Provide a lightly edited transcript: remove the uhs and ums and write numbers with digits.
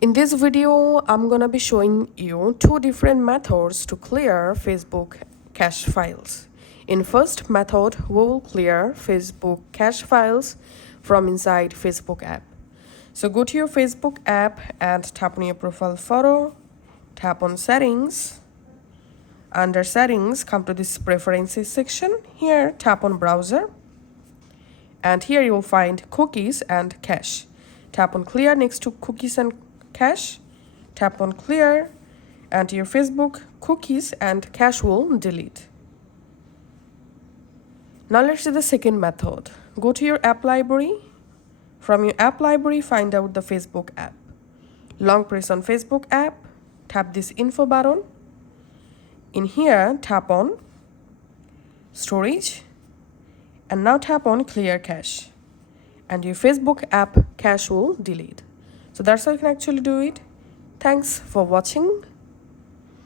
In this video, I'm gonna be showing you two different methods to clear Facebook cache files. In first method, we will clear Facebook cache files from inside Facebook app. So go to your Facebook app and tap on your profile photo, tap on settings. Under settings, come to this preferences section. Here, tap on browser. And here you will find cookies and cache. Tap on clear next to cookies and cache. Tap on clear and your Facebook cookies and cache will delete. Now let's see the second method. Go to your app library. From your app library, find out the Facebook app. Long press on Facebook app. Tap this info button. In here, tap on storage. And now tap on clear cache. And your Facebook app cache will delete. So that's how you can actually do it. Thanks for watching.